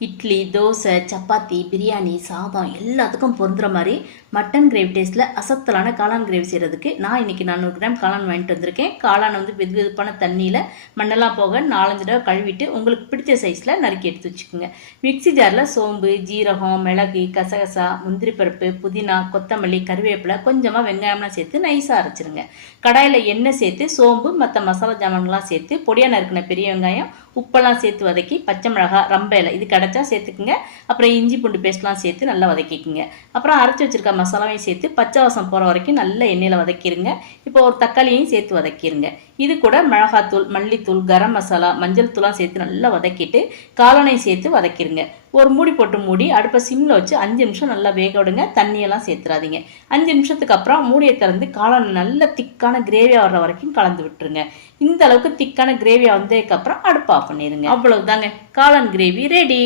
இட்லி, தோசை, சப்பாத்தி, பிரியாணி, சாதம் எல்லாத்துக்கும் பொருந்துற மாதிரி மட்டன் கிரேவி டேஸ்ட்டில் அசத்தலான காளான் கிரேவி செய்கிறதுக்கு நான் இன்றைக்கி 400 கிராம் காளான் வாங்கிட்டு வந்திருக்கேன். காளான் வெது வெதுப்பான தண்ணியில் மண்ணெல்லாம் போக 4-5 தடவை கழுவிட்டு உங்களுக்கு பிடிச்ச சைஸில் நறுக்கி எடுத்து வச்சுக்கோங்க. மிக்சி ஜாரில் சோம்பு, ஜீரகம், மிளகு, கசகசா, முந்திரி பருப்பு, புதினா, கொத்தமல்லி, கருவேப்பிலை, கொஞ்சமாக வெங்காயம்லாம் சேர்த்து நைஸாக அரைச்சிருங்க. கடாயில் எண்ணெய் சேர்த்து சோம்பு மற்ற மசாலா ஜாமான்கள்லாம் சேர்த்து பொடியாக நறுக்கின பெரிய வெங்காயம், உப்பெல்லாம் சேர்த்து வதக்கி பச்சை மிளகா, ரம்பையில் இது கிடைச்சா சேர்த்துக்குங்க. அப்புறம் இஞ்சி பூண்டு பேஸ்ட்லாம் சேர்த்து நல்லா வதக்கிக்குங்க. அப்புறம் அரைச்சி வச்சிருக்க மசாலாவையும் சேர்த்து பச்சை வாசம் போகிற வரைக்கும் நல்ல எண்ணெயில் வதக்கிடுங்க. இப்போ ஒரு தக்காளியையும் சேர்த்து வதக்கிடுங்க. இது கூட மிளகாத்தூள், மல்லித்தூள், கரம் மசாலா, மஞ்சள் தூளாக சேர்த்து நல்லா வதக்கிட்டு காளானையும் சேர்த்து வதக்கிடுங்க. ஒரு மூடி போட்டு மூடி அடுப்பை சிம்மில் வச்சு 5 நிமிஷம் நல்லா வேக விடுங்க. தண்ணியெல்லாம் சேர்த்துறாதீங்க. 5 நிமிஷத்துக்கு அப்புறம் மூடியை திறந்து காளான் நல்ல திக்கான கிரேவியாக வர்ற வரைக்கும் கலந்து விட்டுருங்க. இந்த அளவுக்கு திக்கான கிரேவியாக வந்ததுக்கப்புறம் அடுப்பு ஆஃப் பண்ணிடுங்க. அவ்வளவுதாங்க, காளான் கிரேவி ரெடி.